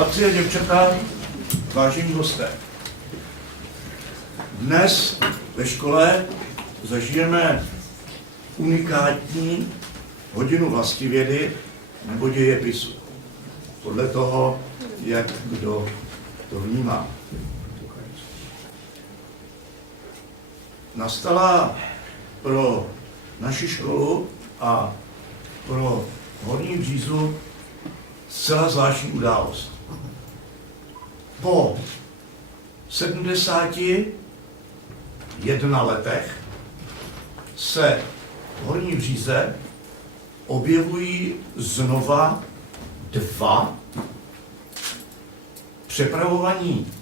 Chlapci a děvčata, vážení hosté, dnes ve škole zažijeme unikátní hodinu vlastivědy nebo dějepisu. Podle toho, jak kdo to vnímá. Nastala pro naši školu a pro Horní Břízu zcela zvláštní událost. Po 71 letech se v Horní Bříze objevují znova dva přepravovaní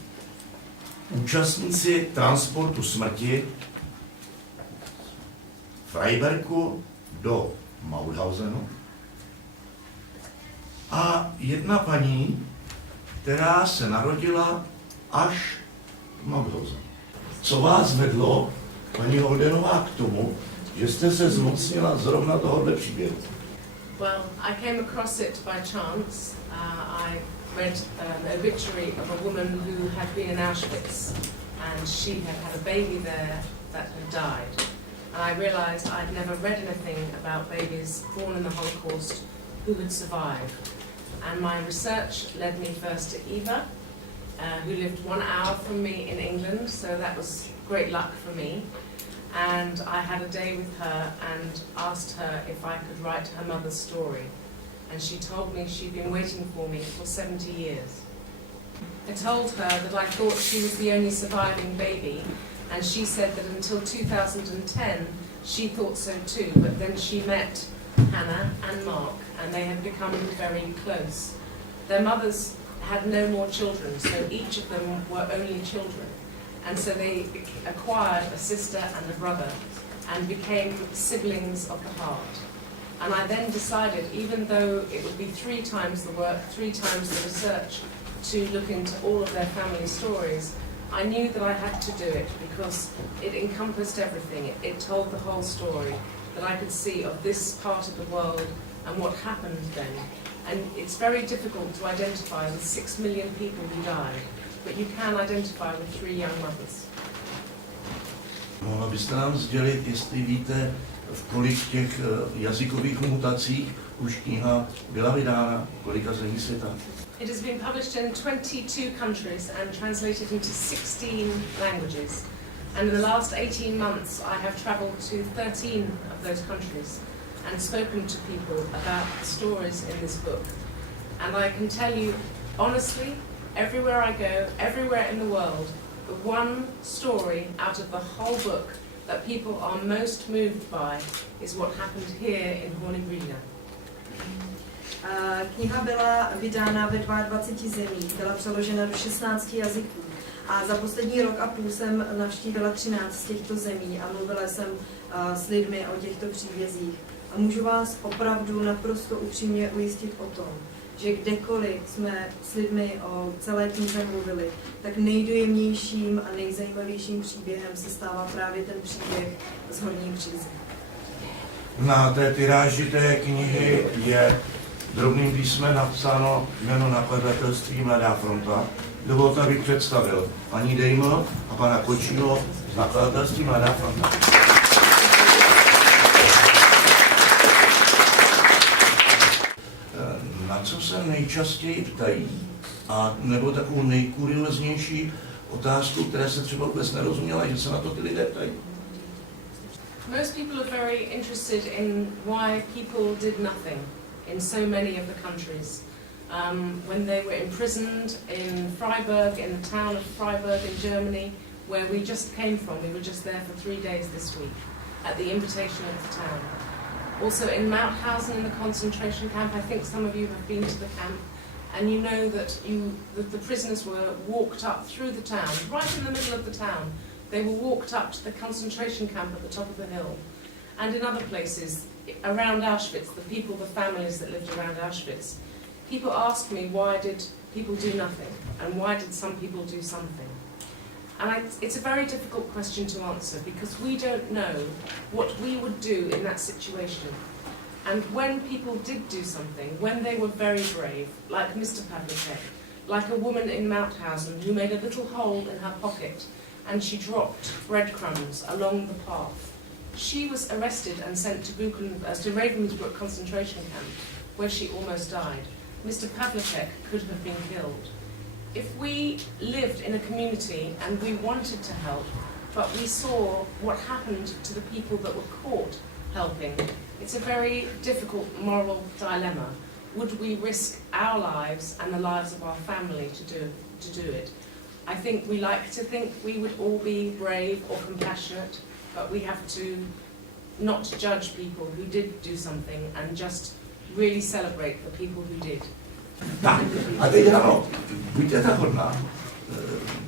účastníci transportu smrti v Freibergu do Mauthausenu a jedna paní, která se narodila až v Mauthausenu. Co vás vedlo, paní Holdenová, k tomu, že jste se zmocnila zrovna tohohle příběhu? Well, I came across it by chance. I read an obituary of a woman who had been in Auschwitz, and she had had a baby there that had died. And I realized I'd never read anything about babies born in the Holocaust who had survived. And my research led me first to Eva, who lived 1 hour from me in England, so that was great luck for me. And I had a day with her and asked her if I could write her mother's story. And she told me she'd been waiting for me for 70 years. I told her that I thought she was the only surviving baby, and she said that until 2010 she thought so too, but then she met Hannah and Mark, and they had become very close. Their mothers had no more children, so each of them were only children. And so they acquired a sister and a brother and became siblings of the heart. And I then decided, even though it would be 3 times the work, 3 times the research to look into all of their family stories, I knew that I had to do it because it encompassed everything. It told the whole story that I could see of this part of the world and what happened then. And it's very difficult to identify with 6 million people who died, but you can identify with 3 young mothers. Mohla byste nám sdělit, jestli víte, v kolik těch jazykových mutacích už kniha byla vydána, kolika zemí světa? It has been published in 22 countries and translated into 16 languages. And in the last 18 months I have travelled to 13 of those countries and spoken to people about the stories in this book. And I can tell you honestly, everywhere I go, everywhere in the world, the one story out of the whole book that people are most moved by is what happened here in Horní Bříze. Kniha byla vydána ve 22 zemích, byla přeložena do 16 jazyků a za poslední rok a půl jsem navštívila 13 z těchto zemí a mluvila jsem s lidmi o těchto příbězích. A můžu vás opravdu naprosto upřímně ujistit o tom, že kdekoliv jsme s lidmi o celé knize mluvili, tak nejdojemnějším a nejzajímavějším příběhem se stává právě ten příběh z Horní Břízy. Na té tiráži té knihy je drobným písmem napsáno jméno nakladatelství Mladá fronta. Dovolte, abych představil paní Dejml a pana Kočího z nakladatelství Mladá fronta. Na co se nejčastěji ptají, a nebo takovou nejkurioznější otázku, které se třeba vůbec nerozuměla, že se na to ty lidé ptají? Most people are very interested in why people did nothing in so many of the countries. When they were imprisoned in Freiberg, in the town of Freiberg in Germany, where we just came from, we were just there for 3 days this week, at the invitation of the town. Also in Mauthausen in the concentration camp, I think some of you have been to the camp, and you know that the prisoners were walked up through the town, right in the middle of the town. They were walked up to the concentration camp at the top of the hill. And in other places, around Auschwitz, the families that lived around Auschwitz, people ask me, why did people do nothing? And why did some people do something? And it's a very difficult question to answer because we don't know what we would do in that situation. And when people did do something, when they were very brave, like Mr. Pavlicek, like a woman in Mauthausen who made a little hole in her pocket and she dropped breadcrumbs along the path. She was arrested and sent to Ravensbrück concentration camp, where she almost died. Mr. Pavlicek could have been killed. If we lived in a community and we wanted to help, but we saw what happened to the people that were caught helping, it's a very difficult moral dilemma. Would we risk our lives and the lives of our family to do it? I think we like to think we would all be brave or compassionate, but we have to not judge people who did do something and just really celebrate the people who did. Tak, a teď ano, buďte tak hodná.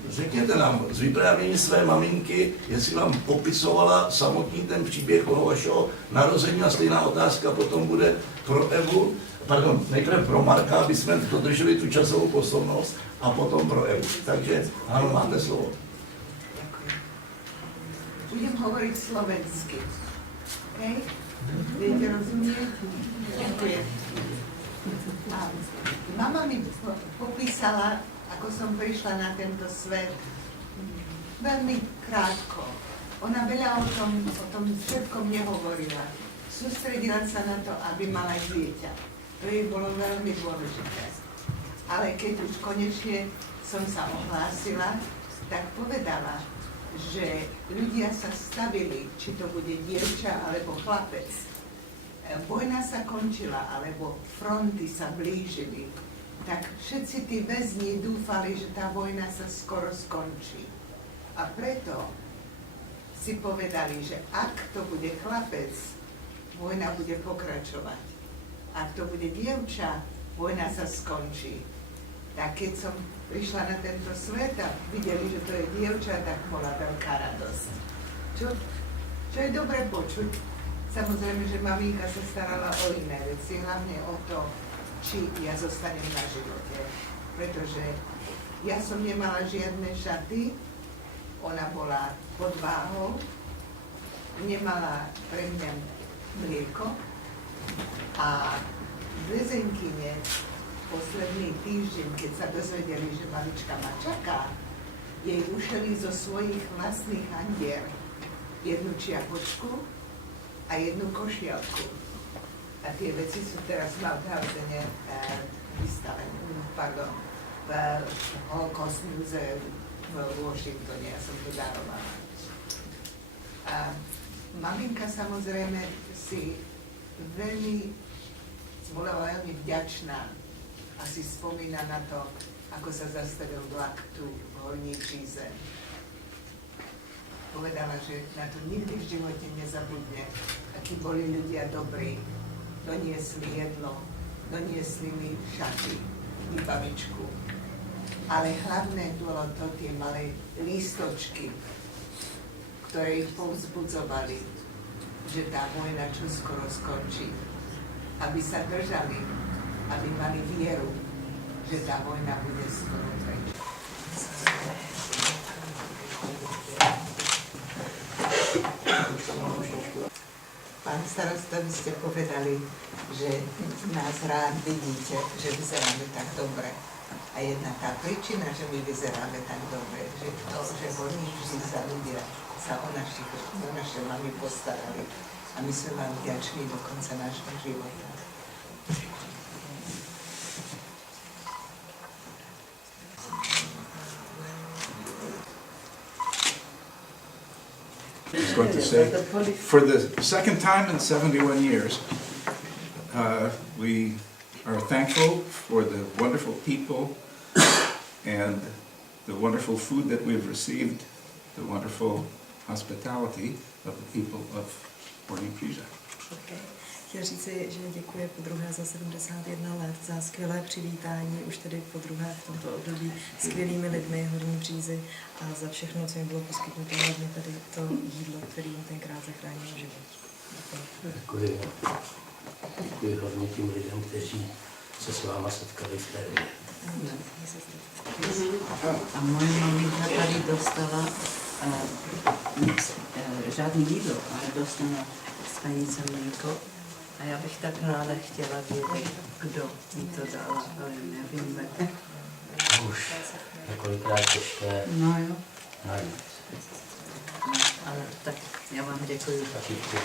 Řekněte nám z vyprávění své maminky, jestli vám popisovala samotný ten příběh toho vašeho narození a stejná otázka potom bude pro Evu, pardon, nejprve pro Marka, aby jsme dodrželi tu časovou poslovnost a potom pro Evu. Takže ano, máte slovo. Budem hovoriť slovensky. Okay? Viete rozumieť? Ďakujem. Mama mi popísala, ako som prišla na tento svet, veľmi krátko. Ona veľa o tom všetkom nehovorila. Sústredila sa na to, aby mala dieťa. To jej bolo veľmi dôležité. Ale keď už konečne som sa ohlásila, tak povedala, že ľudia sa stavili, či to bude dievča alebo chlapec. Vojna sa končila, alebo fronty sa blížili, tak všetci tí väzni dúfali, že tá vojna sa skoro skončí. A preto si povedali, že ak to bude chlapec, vojna bude pokračovať. Ak to bude dievča, vojna sa skončí. Tak keď som prišla na tento svet a videli, že to je dievča, tak bola veľká radosť. Čo je dobre počuť. Samozrejme, že maminka sa starala o iné veci, hlavne o to, či ja zostanem na živote. Pretože ja som nemala žiadne šaty, ona bola pod váhou, nemala pre mňa mlieko a v väzenkyne posledný týždeň, keď sa dozvedeli, že malička ma čaká, jej ušeli zo svojich vlastných handier jednu čiapočku a jednu košielku. A tie veci sú teraz v Mauthausene vystavené, v Holocaust Museu v Washingtone, ja som to darovala. A maminka samozrejme bola veľmi vďačná a si spomína na to, ako sa zastavil vlak tu v Horní Bříze. Povedala, že na to nikdy v živote nezabudne, akí boli ľudia dobrí. Doniesli jedlo, doniesli mi šaty, vybavičku. Ale hlavné bolo to tie malé lístočky, ktoré ich povzbudzovali, že tá vojna čoskoro skončí. Aby sa držali, aby mali vieru, že tá vojna bude skoro preč. Pán starosta, vy ste povedali, že nás rád vidíte, že vyzeráme tak dobre. A jedna tá príčina, že my vyzeráme tak dobre, že to, že Horní Bříze ľudia sa o naše mami postarali. A my sme vám vďační do konca nášho života. I was going to say, for the second time in 71 years, we are thankful for the wonderful people and the wonderful food that we've received, the wonderful hospitality of the people of Horní Bříze. Chtěl říci, že děkuji podruhé za 71 let za skvělé přivítání, už tedy podruhé v tomto období skvělými lidmi Horní Břízy a za všechno, co jim bylo poskytnuto, hlavně tady to jídlo, které jim tenkrát zachránilo život. Děkuji. Děkuji hlavně tím lidem, kteří se s váma setkali v té době. A moje maminka tady dostala žádný jídlo, ale dostala stanice mléko. A já bych tak ráda chtěla vědět, kdo mi to dala, ale nevíme. Už několikrát těžké No jo, najít. ale tak já vám děkuji. Taky chci.